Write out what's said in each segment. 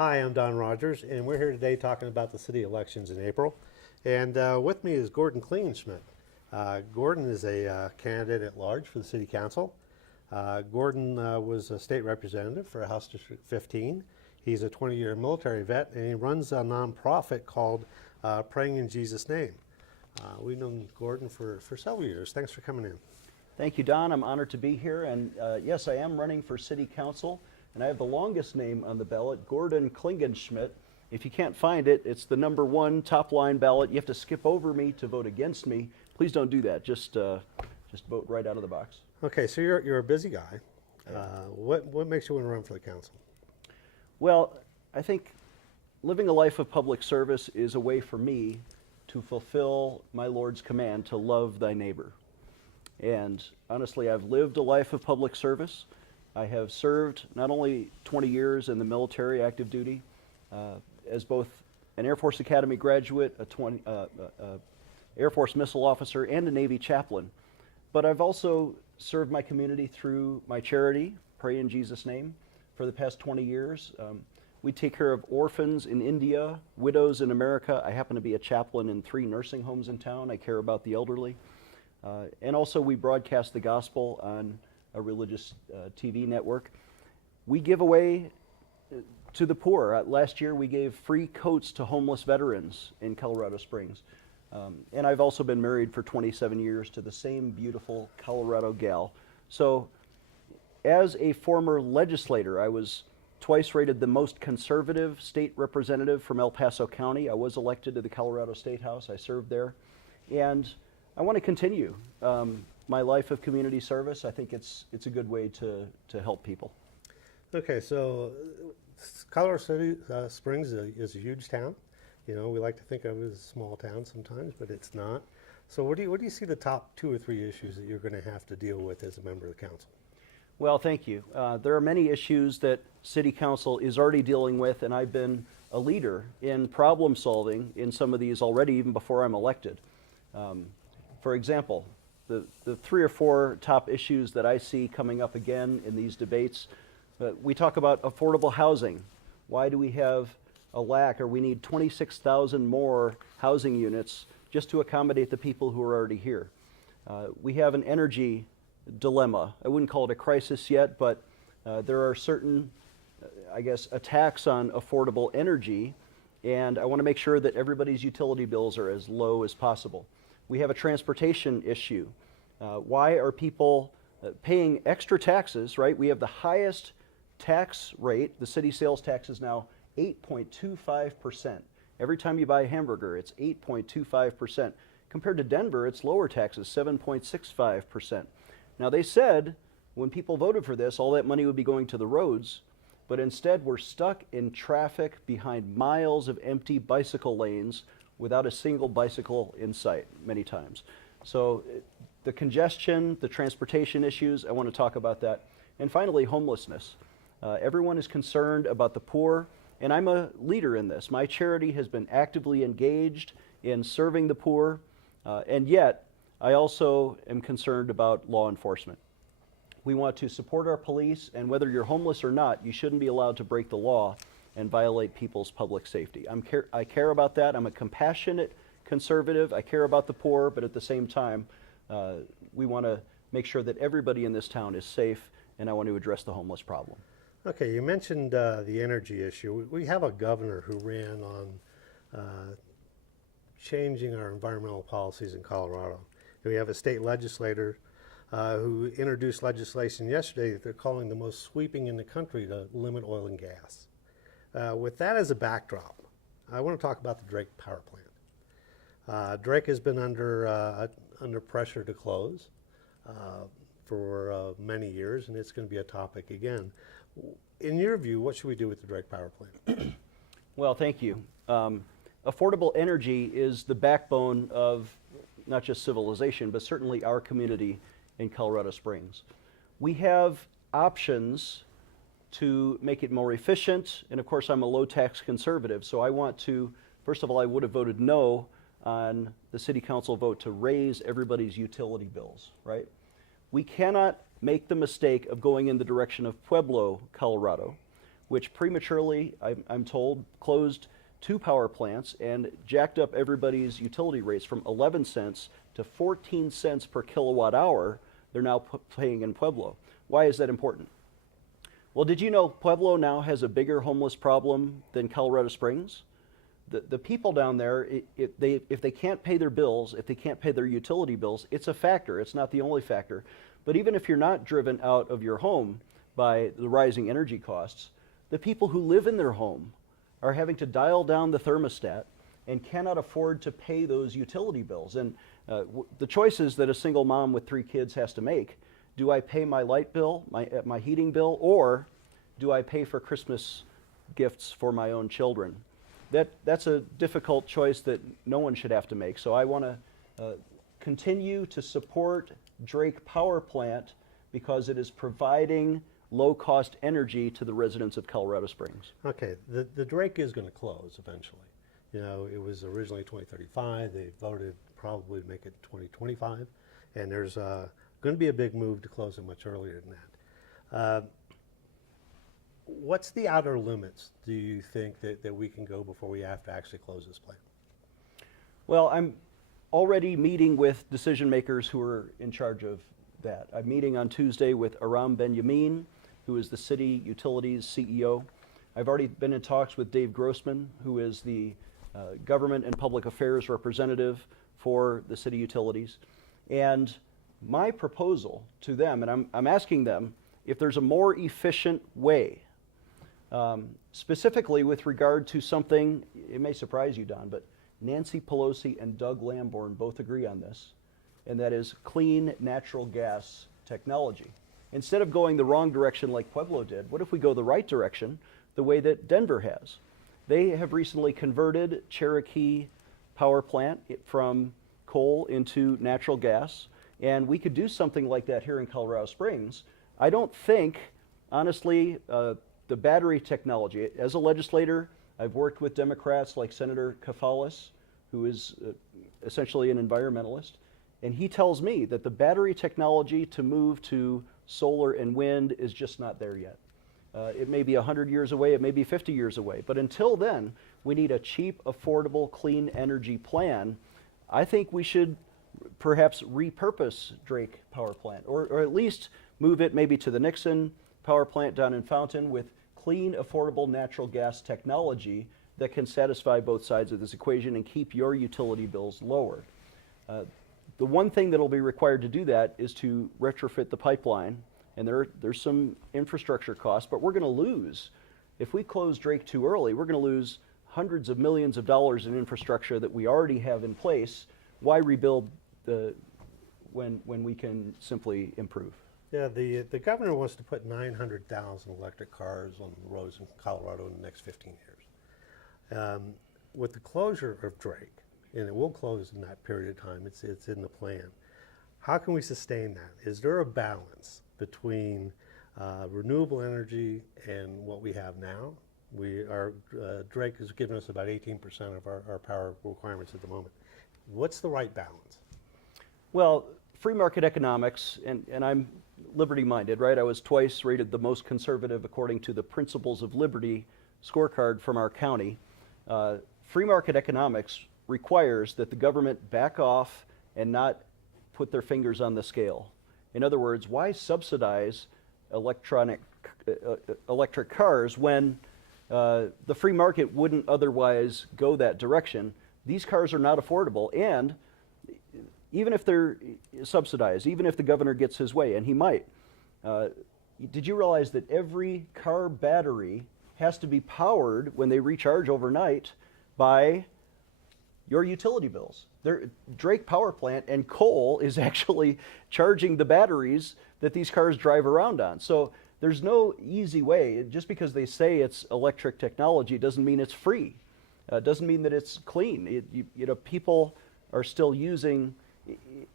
Hi, I'm Don Rogers, and we're here today talking about the city elections in April. And with me is Gordon Klingenschmitt. Gordon is a candidate at large for the city council. Gordon was a state representative for House District 15. He's a 20-year military vet, and he runs a nonprofit called Praying in Jesus' Name. We've known Gordon for several years. Thanks for coming in. Thank you, Don. I'm honored to be here. And yes, I am running for city council. And I have the longest name on the ballot, Gordon Klingenschmitt. If you can't find it, it's the #1 top line ballot. You have to skip over me to vote against me. Please don't do that. Just vote right out of the box. Okay, so you're a busy guy. What makes you want to run for the council? Well, I think living a life of public service is a way for me to fulfill my Lord's command to love thy neighbor. And honestly, I've lived a life of public service. I have served not only 20 years in the military active duty as both an Air Force Academy graduate, Air Force missile officer, and a Navy chaplain, but I've also served my community through my charity, Pray in Jesus' Name, for the past 20 years. We take care of orphans in India, widows in America. I happen to be a chaplain in 3 nursing homes in town. I care about the elderly. And also we broadcast the gospel on a religious TV network. We give away to the poor. Last year we gave free coats to homeless veterans in Colorado Springs. And I've also been married for 27 years to the same beautiful Colorado gal. So as a former legislator, I was twice rated the most conservative state representative from El Paso County. I was elected to the Colorado State House. I served there. And I want to continue my life of community service. I think it's a good way to help people. Okay, so Colorado Springs is a huge town. You know, we like to think of it as a small town sometimes, but it's not. So what do you see the top 2 or 3 issues that you're going to have to deal with as a member of the council? Well, thank you. There are many issues that City Council is already dealing with, and I've been a leader in problem solving in some of these already, even before I'm elected. For example, the 3 or 4 top issues that I see coming up again in these debates, we talk about affordable housing. Why do we have a lack, or we need 26,000 more housing units just to accommodate the people who are already here? We have an energy dilemma. I wouldn't call it a crisis yet, but there are certain, I guess, attacks on affordable energy, and I want to make sure that everybody's utility bills are as low as possible. We have a transportation issue. Why are people paying extra taxes, right? We have the highest tax rate. The city sales tax is now 8.25%. Every time you buy a hamburger, it's 8.25%. Compared to Denver, it's lower taxes, 7.65%. Now, they said when people voted for this, all that money would be going to the roads, but instead we're stuck in traffic behind miles of empty bicycle lanes without a single bicycle in sight many times. So the congestion, the transportation issues, I want to talk about that. And finally, homelessness. Everyone is concerned about the poor, and I'm a leader in this. My charity has been actively engaged in serving the poor, and yet I also am concerned about law enforcement. We want to support our police, and whether you're homeless or not, you shouldn't be allowed to break the law and violate people's public safety. I care about that. I'm a compassionate conservative. I care about the poor, but at the same time, we want to make sure that everybody in this town is safe, and I want to address the homeless problem. Okay, you mentioned the energy issue. We have a governor who ran on changing our environmental policies in Colorado. We have a state legislator who introduced legislation yesterday that they're calling the most sweeping in the country to limit oil and gas. With that as a backdrop, I want to talk about the Drake power plant. Drake has been under pressure to close for many years, and it's going to be a topic again. In your view, what should we do with the Drake power plant? Well, thank you. Affordable energy is the backbone of not just civilization, but certainly our community in Colorado Springs. We have options to make it more efficient, and of course I'm a low-tax conservative, so I want to, first of all, I would have voted no on the city council vote to raise everybody's utility bills, right? We cannot make the mistake of going in the direction of Pueblo, Colorado, which prematurely, I'm told, closed 2 power plants and jacked up everybody's utility rates from 11 cents to 14 cents per kilowatt hour they're now paying in Pueblo. Why is that important? Well, did you know Pueblo now has a bigger homeless problem than Colorado Springs? The people down there, if they can't pay their bills, if they can't pay their utility bills, it's a factor. It's not the only factor. But even if you're not driven out of your home by the rising energy costs, the people who live in their home are having to dial down the thermostat and cannot afford to pay those utility bills. And the choices that a single mom with 3 kids has to make: do I pay my light bill, my heating bill, or do I pay for Christmas gifts for my own children? That's a difficult choice that no one should have to make. So I want to continue to support Drake Power Plant because it is providing low-cost energy to the residents of Colorado Springs. Okay, the Drake is going to close eventually. You know, it was originally 2035. They voted probably to make it 2025, and there's going to be a big move to close it much earlier than that. What's the outer limits, do you think, that we can go before we have to actually close this plant? Well, I'm already meeting with decision makers who are in charge of that. I'm meeting on Tuesday with Aram Benjamin, who is the city utilities CEO. I've already been in talks with Dave Grossman, who is the government and public affairs representative for the city utilities. And my proposal to them, and I'm asking them if there's a more efficient way, specifically with regard to something, it may surprise you, Don, but Nancy Pelosi and Doug Lamborn both agree on this, and that is clean natural gas technology. Instead of going the wrong direction like Pueblo did, what if we go the right direction, the way that Denver has? They have recently converted Cherokee Power Plant from coal into natural gas, and we could do something like that here in Colorado Springs. I don't think, honestly, the battery technology, as a legislator, I've worked with Democrats like Senator Kafalis, who is essentially an environmentalist, and he tells me that the battery technology to move to solar and wind is just not there yet. It may be 100 years away, it may be 50 years away, but until then, we need a cheap, affordable, clean energy plan. I think we should perhaps repurpose Drake Power Plant, or at least move it maybe to the Nixon Power Plant down in Fountain with clean, affordable natural gas technology that can satisfy both sides of this equation and keep your utility bills lower. The one thing that will be required to do that is to retrofit the pipeline, and there's some infrastructure costs, but we're going to lose. If we close Drake too early, we're going to lose hundreds of millions of dollars in infrastructure that we already have in place. Why rebuild when we can simply improve? Yeah, the governor wants to put 900,000 electric cars on the roads in Colorado in the next 15 years. With the closure of Drake, and it will close in that period of time, it's in the plan. How can we sustain that? Is there a balance between renewable energy and what we have now? Drake has given us about 18% of our power requirements at the moment. What's the right balance? Well, free market economics, and I'm liberty-minded, right? I was twice rated the most conservative according to the Principles of Liberty scorecard from our county. Free market economics requires that the government back off and not put their fingers on the scale. In other words, why subsidize electric cars when the free market wouldn't otherwise go that direction? These cars are not affordable, and even if they're subsidized, even if the governor gets his way, and he might, did you realize that every car battery has to be powered when they recharge overnight by your utility bills? Drake Power Plant and coal is actually charging the batteries that these cars drive around on. So there's no easy way. Just because they say it's electric technology, it doesn't mean it's free. It doesn't mean that it's clean. People are still using.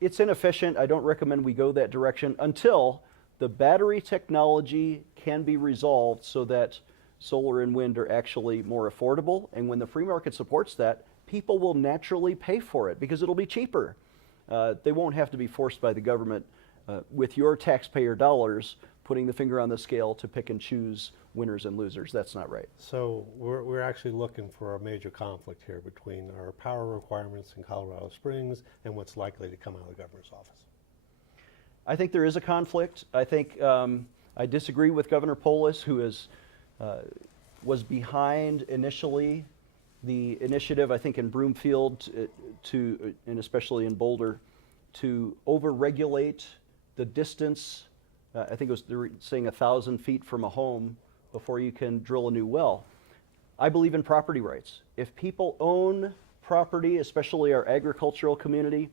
It's inefficient. I don't recommend we go that direction until the battery technology can be resolved so that solar and wind are actually more affordable. And when the free market supports that, people will naturally pay for it because it'll be cheaper. They won't have to be forced by the government with your taxpayer dollars, putting the finger on the scale to pick and choose winners and losers. That's not right. So we're actually looking for a major conflict here between our power requirements in Colorado Springs and what's likely to come out of the governor's office. I think there is a conflict. I think I disagree with Governor Polis, who was behind initially the initiative, I think in Broomfield and especially in Boulder, to overregulate the distance. I think they were saying 1,000 feet from a home before you can drill a new well. I believe in property rights. If people own property, especially our agricultural community,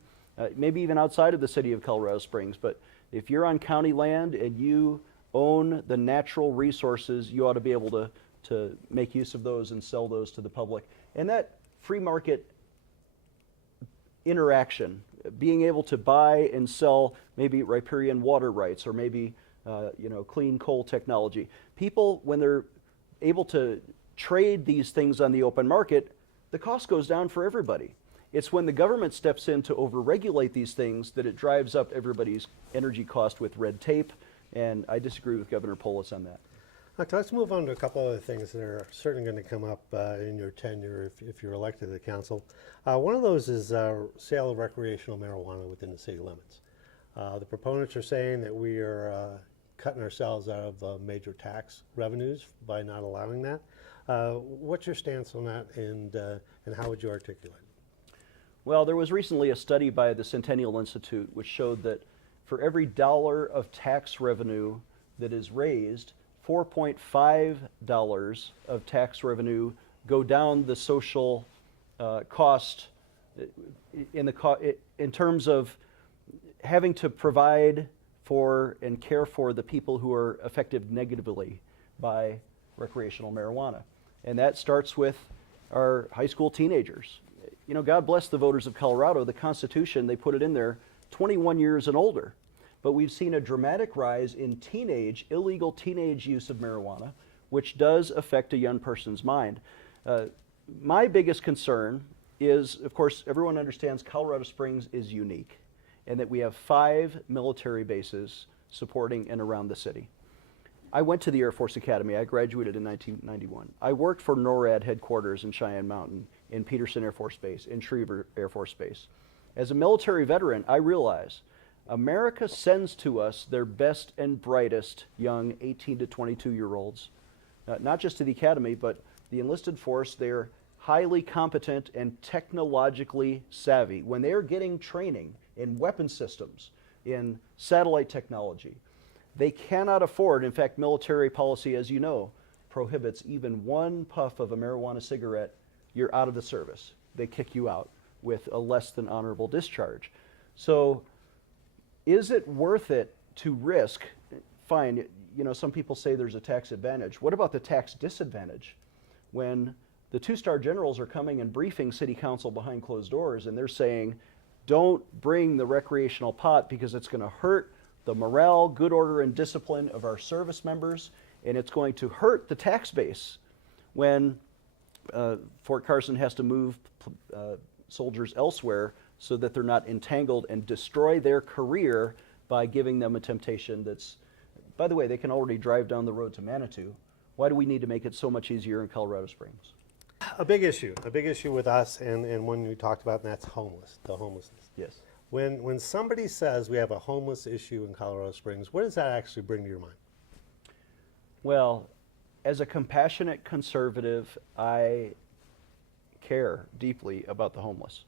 maybe even outside of the city of Colorado Springs, but if you're on county land and you own the natural resources, you ought to be able to make use of those and sell those to the public. And that free market interaction, being able to buy and sell maybe riparian water rights or maybe clean coal technology. People, when they're able to trade these things on the open market, the cost goes down for everybody. It's when the government steps in to overregulate these things that it drives up everybody's energy cost with red tape, and I disagree with Governor Polis on that. Okay, let's move on to a couple other things that are certainly going to come up in your tenure if you're elected to the council. One of those is sale of recreational marijuana within the city limits. The proponents are saying that we are cutting ourselves out of major tax revenues by not allowing that. What's your stance on that, and how would you articulate it? Well, there was recently a study by the Centennial Institute which showed that for every dollar of tax revenue that is raised, $4.5 of tax revenue go down the social cost in terms of having to provide for and care for the people who are affected negatively by recreational marijuana. And that starts with our high school teenagers. You know, God bless the voters of Colorado. The Constitution, they put it in there, 21 years and older. But we've seen a dramatic rise in illegal teenage use of marijuana, which does affect a young person's mind. My biggest concern is, of course, everyone understands Colorado Springs is unique, and that we have 5 military bases supporting and around the city. I went to the Air Force Academy. I graduated in 1991. I worked for NORAD headquarters in Cheyenne Mountain, in Peterson Air Force Base, in Schriever Air Force Base. As a military veteran, I realize America sends to us their best and brightest young 18 to 22-year-olds, not just to the academy, but the enlisted force. They're highly competent and technologically savvy. When they are getting training in weapon systems, in satellite technology, they cannot afford, in fact, military policy, as you know, prohibits even one puff of a marijuana cigarette, you're out of the service. They kick you out with a less than honorable discharge. So, is it worth it to risk? Fine, you know, some people say there's a tax advantage. What about the tax disadvantage? When the 2-star generals are coming and briefing city council behind closed doors and they're saying, don't bring the recreational pot because it's going to hurt the morale, good order, and discipline of our service members, and it's going to hurt the tax base when Fort Carson has to move soldiers elsewhere so that they're not entangled and destroy their career by giving them a temptation that's, by the way, they can already drive down the road to Manitou. Why do we need to make it so much easier in Colorado Springs? A big issue with us, and one we talked about, and that's the homelessness. Yes. When somebody says we have a homeless issue in Colorado Springs, what does that actually bring to your mind? Well, as a compassionate conservative, I care deeply about the homeless.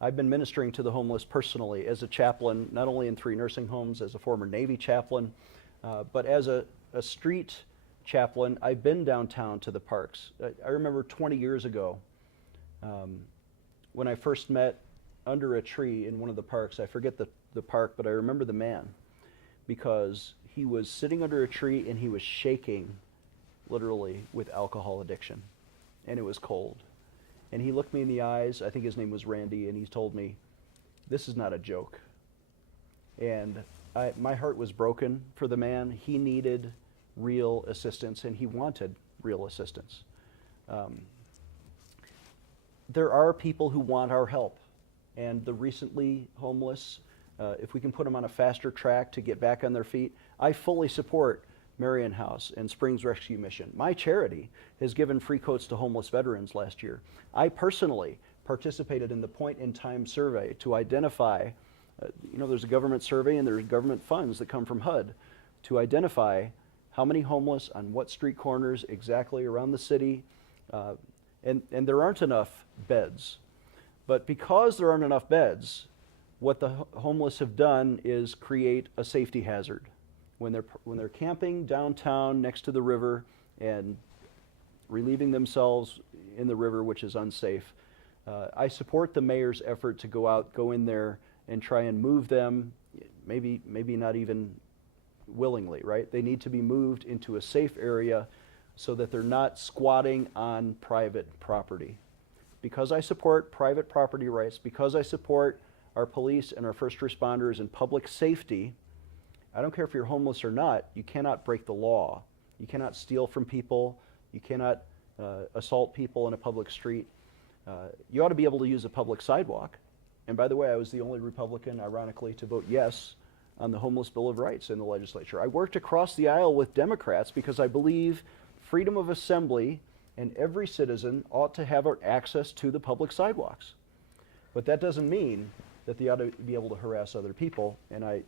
I've been ministering to the homeless personally as a chaplain, not only in 3 nursing homes, as a former Navy chaplain, but as a street chaplain. I've been downtown to the parks. I remember 20 years ago when I first met under a tree in one of the parks. I forget the park, but I remember the man because he was sitting under a tree and he was shaking literally with alcohol addiction, and it was cold. And he looked me in the eyes, I think his name was Randy, and he told me, this is not a joke. And my heart was broken for the man. He needed real assistance, and he wanted real assistance. There are people who want our help, and the recently homeless if we can put them on a faster track to get back on their feet. I fully support Marion House and Springs Rescue Mission. My charity has given free coats to homeless veterans last year. I personally participated in the Point in Time survey to identify, there's a government survey and there's government funds that come from HUD to identify how many homeless on what street corners exactly around the city, and there aren't enough beds. But because there aren't enough beds, what the homeless have done is create a safety hazard. When they're camping downtown next to the river and relieving themselves in the river, which is unsafe, I support the mayor's effort to go in there and try and move them, maybe not even willingly, right? They need to be moved into a safe area so that they're not squatting on private property. Because I support private property rights, because I support our police and our first responders and public safety, I don't care if you're homeless or not, you cannot break the law. You cannot steal from people. You cannot assault people in a public street. You ought to be able to use a public sidewalk. And by the way, I was the only Republican, ironically, to vote yes on the Homeless Bill of Rights in the legislature. I worked across the aisle with Democrats because I believe freedom of assembly and every citizen ought to have access to the public sidewalks. But that doesn't mean that they ought to be able to harass other people, and I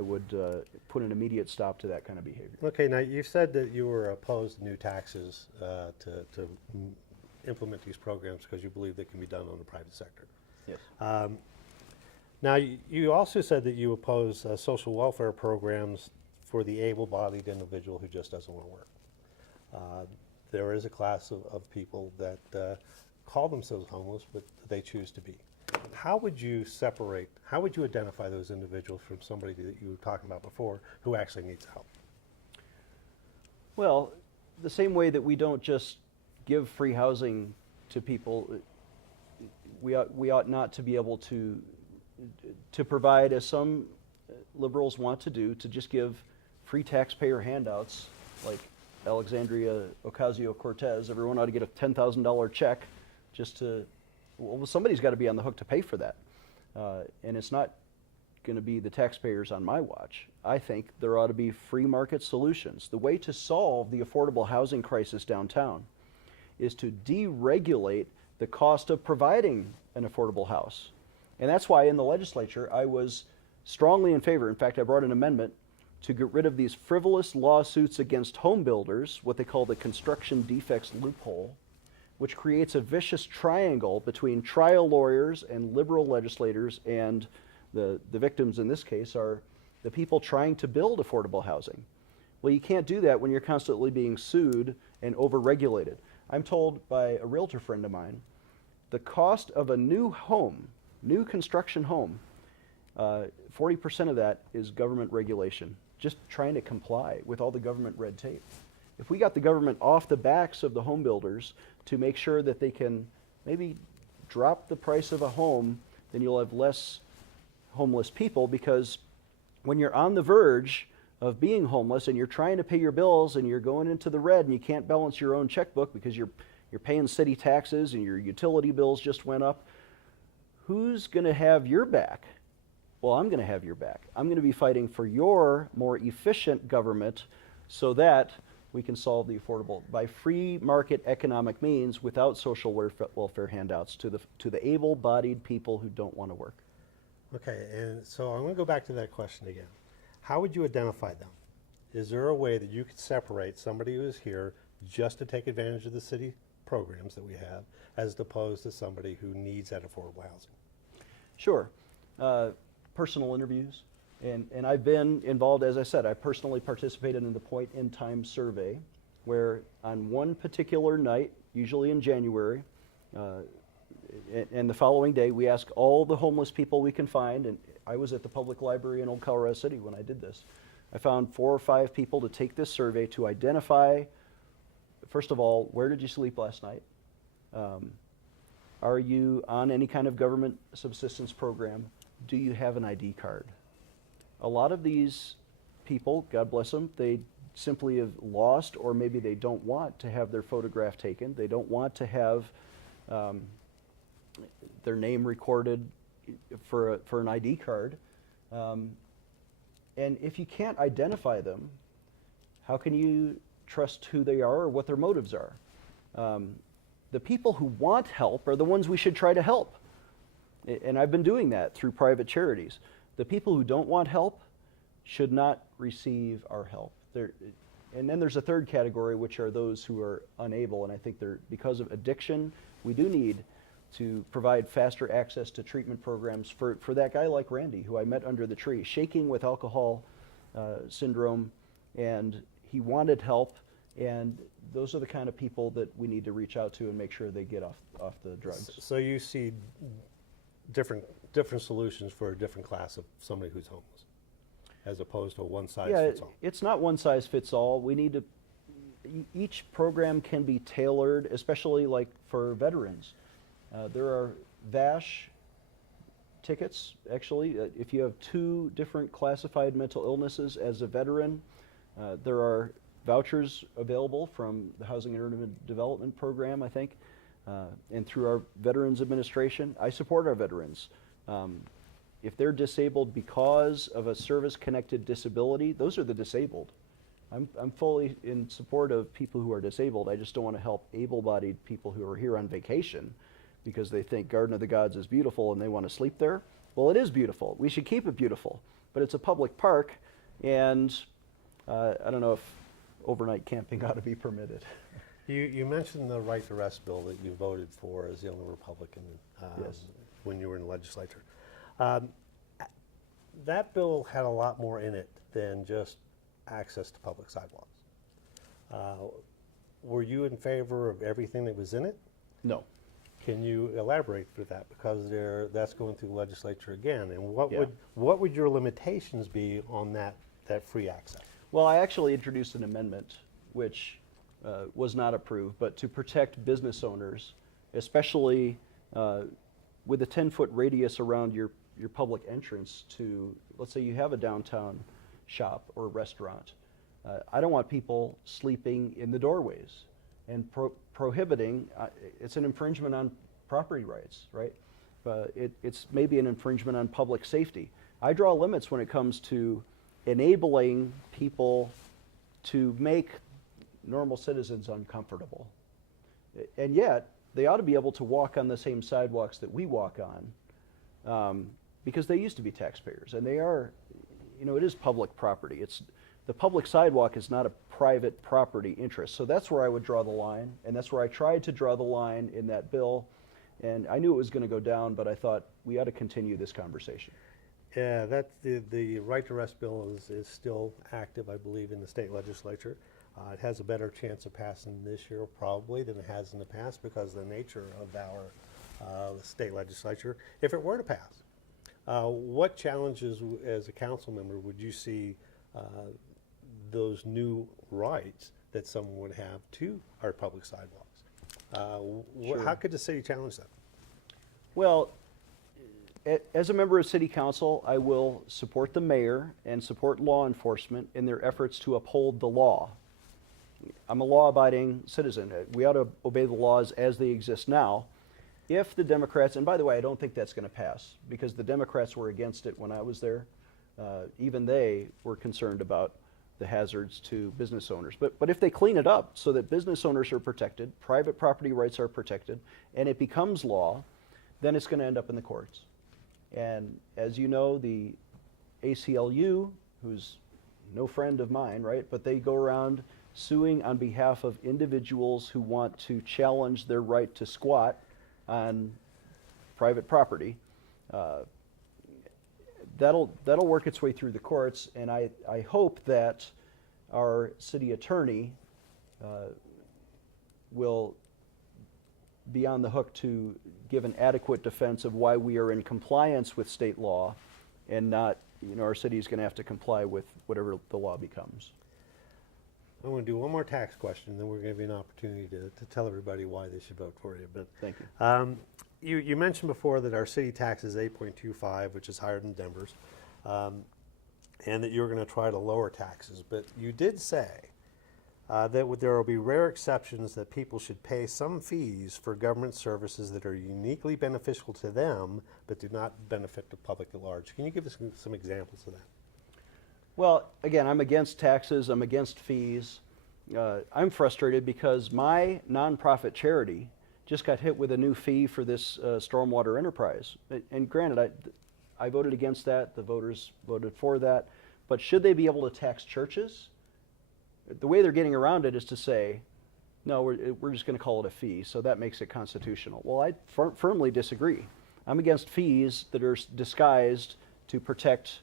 would put an immediate stop to that kind of behavior. Okay, now you said that you were opposed to new taxes to implement these programs because you believe they can be done on the private sector. Yes. Now, you also said that you oppose social welfare programs for the able-bodied individual who just doesn't want to work. There is a class of people that call themselves homeless, but they choose to be. How would you identify those individuals from somebody that you were talking about before who actually needs help? Well, the same way that we don't just give free housing to people, we ought not to be able to provide, as some liberals want to do, to just give free taxpayer handouts like Alexandria Ocasio-Cortez. Everyone ought to get a $10,000 check just to, well, somebody's got to be on the hook to pay for that. And it's not going to be the taxpayers on my watch. I think there ought to be free market solutions. The way to solve the affordable housing crisis downtown is to deregulate the cost of providing an affordable house. And that's why in the legislature I was strongly in favor. In fact, I brought an amendment to get rid of these frivolous lawsuits against home builders, what they call the construction defects loophole, which creates a vicious triangle between trial lawyers and liberal legislators, and the victims in this case are the people trying to build affordable housing. Well, you can't do that when you're constantly being sued and overregulated. I'm told by a realtor friend of mine, the cost of a new home, new construction home, 40% of that is government regulation, just trying to comply with all the government red tape. If we got the government off the backs of the home builders to make sure that they can maybe drop the price of a home, then you'll have less homeless people, because when you're on the verge of being homeless and you're trying to pay your bills and you're going into the red and you can't balance your own checkbook because you're paying city taxes and your utility bills just went up, who's going to have your back? Well, I'm going to have your back. I'm going to be fighting for your more efficient government so that we can solve the affordable by free market economic means without social welfare handouts to the able-bodied people who don't want to work. Okay, and so I'm going to go back to that question again. How would you identify them? Is there a way that you could separate somebody who is here just to take advantage of the city programs that we have, as opposed to somebody who needs that affordable housing? Sure. Personal interviews. And I've been involved, as I said, I personally participated in the Point in Time survey, where on one particular night, usually in January, and the following day, we ask all the homeless people we can find, and I was at the public library in Old Colorado City when I did this. I found 4 or 5 people to take this survey to identify, first of all, where did you sleep last night? Are you on any kind of government subsistence program? Do you have an ID card? A lot of these people, God bless them, they simply have lost, or maybe they don't want to have their photograph taken. They don't want to have their name recorded for an ID card. And if you can't identify them, how can you trust who they are or what their motives are? The people who want help are the ones we should try to help. And I've been doing that through private charities. The people who don't want help should not receive our help. And then there's a third category, which are those who are unable. And I think because of addiction, we do need to provide faster access to treatment programs for that guy like Randy, who I met under the tree, shaking with alcohol syndrome, and he wanted help. And those are the kind of people that we need to reach out to and make sure they get off the drugs. So you see different solutions for a different class of somebody who's homeless, as opposed to a one size fits all. It's not one size fits all. We need to. Each program can be tailored, especially like for veterans. There are VASH tickets, actually. If you have 2 different classified mental illnesses as a veteran, there are vouchers available from the Housing and Urban Development Program, I think, and through our Veterans Administration. I support our veterans. If they're disabled because of a service-connected disability, those are the disabled. I'm fully in support of people who are disabled. I just don't want to help able-bodied people who are here on vacation because they think Garden of the Gods is beautiful and they want to sleep there. Well, it is beautiful. We should keep it beautiful. But it's a public park, and I don't know if overnight camping ought to be permitted. You mentioned the right to rest bill that you voted for as the only Republican Yes. when you were in the legislature. That bill had a lot more in it than just access to public sidewalks. Were you in favor of everything that was in it? No. Can you elaborate for that? Because that's going through the legislature again. And what Yeah. would your limitations be on that free access? Well, I actually introduced an amendment which was not approved, but to protect business owners, especially with a 10-foot radius around your public entrance to, let's say you have a downtown shop or restaurant. I don't want people sleeping in the doorways and prohibiting, it's an infringement on property rights, right? It's maybe an infringement on public safety. I draw limits when it comes to enabling people to make normal citizens uncomfortable. And yet, they ought to be able to walk on the same sidewalks that we walk on, because they used to be taxpayers, and they are, it is public property. The public sidewalk is not a private property interest. So that's where I would draw the line, and that's where I tried to draw the line in that bill. And I knew it was going to go down, but I thought we ought to continue this conversation. Yeah, the right to rest bill is still active, I believe, in the state legislature. It has a better chance of passing this year probably than it has in the past because of the nature of our state legislature. If it were to pass, what challenges as a council member would you see those new rights that someone would have to our public sidewalks? Sure. How could the city challenge that? Well, as a member of City Council, I will support the mayor and support law enforcement in their efforts to uphold the law. I'm a law-abiding citizen. We ought to obey the laws as they exist now. If the Democrats, and by the way, I don't think that's going to pass because the Democrats were against it when I was there. Even they were concerned about the hazards to business owners. But if they clean it up so that business owners are protected, private property rights are protected, and it becomes law, then it's going to end up in the courts. And as you know, the ACLU, who's no friend of mine, right, but they go around suing on behalf of individuals who want to challenge their right to squat on private property. That'll work its way through the courts, and I hope that our city attorney will be on the hook to give an adequate defense of why we are in compliance with state law and not, our city is going to have to comply with whatever the law becomes. I want to do one more tax question, then we're going to give you an opportunity to tell everybody why they should vote for you. But Thank you. You mentioned before that our city tax is 8.25, which is higher than Denver's, and that you're going to try to lower taxes. But you did say There will be rare exceptions that people should pay some fees for government services that are uniquely beneficial to them but do not benefit the public at large. Can you give us some examples of that? Well, again, I'm against taxes, I'm against fees. I'm frustrated because my nonprofit charity just got hit with a new fee for this stormwater enterprise. And granted, I voted against that, the voters voted for that, but should they be able to tax churches? The way they're getting around it is to say, no, we're just going to call it a fee, so that makes it constitutional. Well, I firmly disagree. I'm against fees that are disguised to protect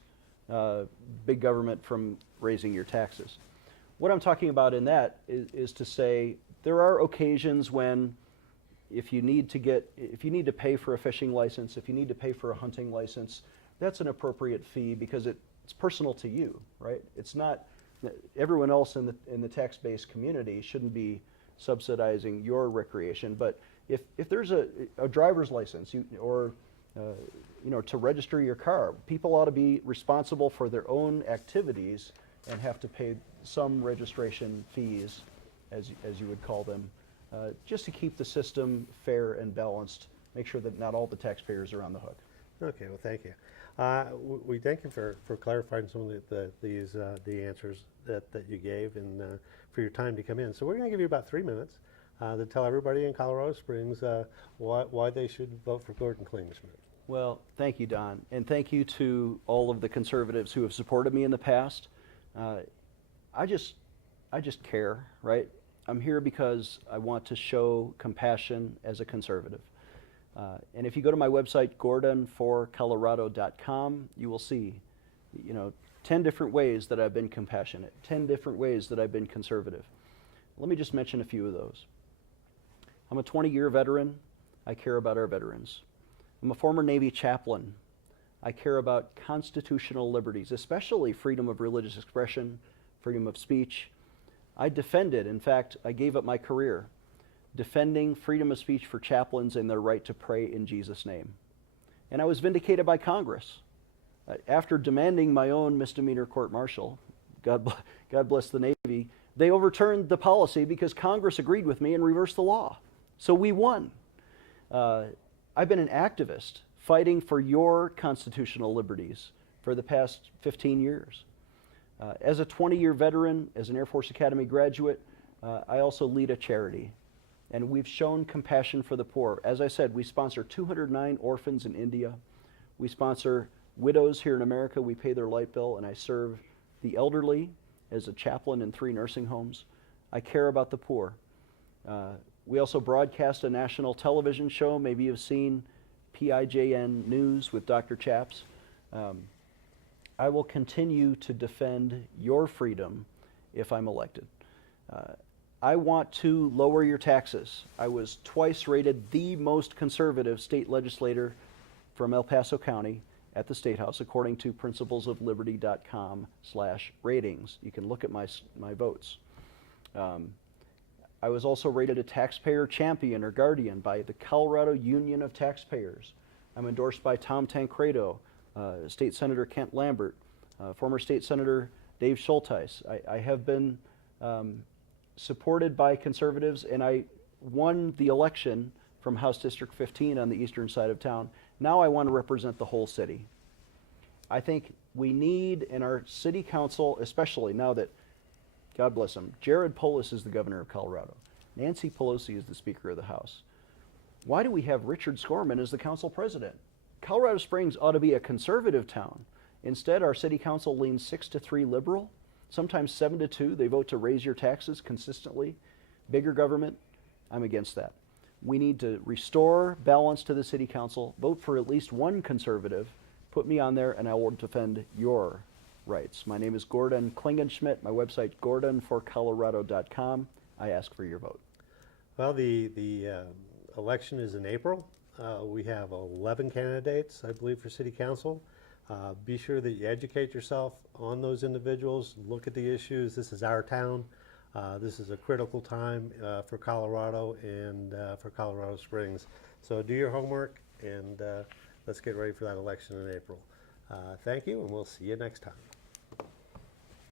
big government from raising your taxes. What I'm talking about in that is to say there are occasions when if you need to pay for a fishing license, if you need to pay for a hunting license, that's an appropriate fee because it's personal to you, right? It's not everyone else in the tax-based community shouldn't be subsidizing your recreation. But if there's a driver's license or to register your car, people ought to be responsible for their own activities and have to pay some registration fees, as you would call them, just to keep the system fair and balanced, make sure that not all the taxpayers are on the hook. Okay, well, thank you. We thank you for clarifying some of the answers that you gave and for your time to come in. So we're going to give you about 3 minutes to tell everybody in Colorado Springs why they should vote for Gordon Klingenschmitt. Well, thank you, Don, and thank you to all of the conservatives who have supported me in the past. I just care, right? I'm here because I want to show compassion as a conservative. And if you go to my website, gordonforcolorado.com, you will see, 10 different ways that I've been compassionate, 10 different ways that I've been conservative. Let me just mention a few of those. I'm a 20-year veteran. I care about our veterans. I'm a former Navy chaplain. I care about constitutional liberties, especially freedom of religious expression, freedom of speech. I defended, in fact, I gave up my career defending freedom of speech for chaplains and their right to pray in Jesus' name. And I was vindicated by Congress. After demanding my own misdemeanor court-martial, God bless the Navy, they overturned the policy because Congress agreed with me and reversed the law. So we won. I've been an activist fighting for your constitutional liberties for the past 15 years. As a 20-year veteran, as an Air Force Academy graduate, I also lead a charity. And we've shown compassion for the poor. As I said, we sponsor 209 orphans in India. We sponsor widows here in America. We pay their light bill, and I serve the elderly as a chaplain in 3 nursing homes. I care about the poor. We also broadcast a national television show. Maybe you've seen PIJN News with Dr. Chaps. I will continue to defend your freedom if I'm elected. I want to lower your taxes. I was twice rated the most conservative state legislator from El Paso County at the State House, according to principlesofliberty.com/ratings. You can look at my votes. I was also rated a taxpayer champion or guardian by the Colorado Union of Taxpayers. I'm endorsed by Tom Tancredo, State Senator Kent Lambert, former State Senator Dave Schulteis. I have been supported by conservatives, and I won the election from House District 15 on the eastern side of town. Now I want to represent the whole city. I think we need in our city council, especially now that, God bless him, Jared Polis is the governor of Colorado. Nancy Pelosi is the Speaker of the House. Why do we have Richard Scorman as the council president? Colorado Springs ought to be a conservative town. Instead, our city council leans 6-3 liberal, sometimes 7-2. They vote to raise your taxes consistently. Bigger government, I'm against that. We need to restore balance to the city council, vote for at least one conservative, put me on there, and I will defend your rights. My name is Gordon Klingenschmitt. My website, gordonforcolorado.com. I ask for your vote. Well, the election is in April. We have 11 candidates, I believe, for city council. Be sure that you educate yourself on those individuals, look at the issues. This is our town. This is a critical time for Colorado and for Colorado Springs. So do your homework, and let's get ready for that election in April. Thank you, and we'll see you next time.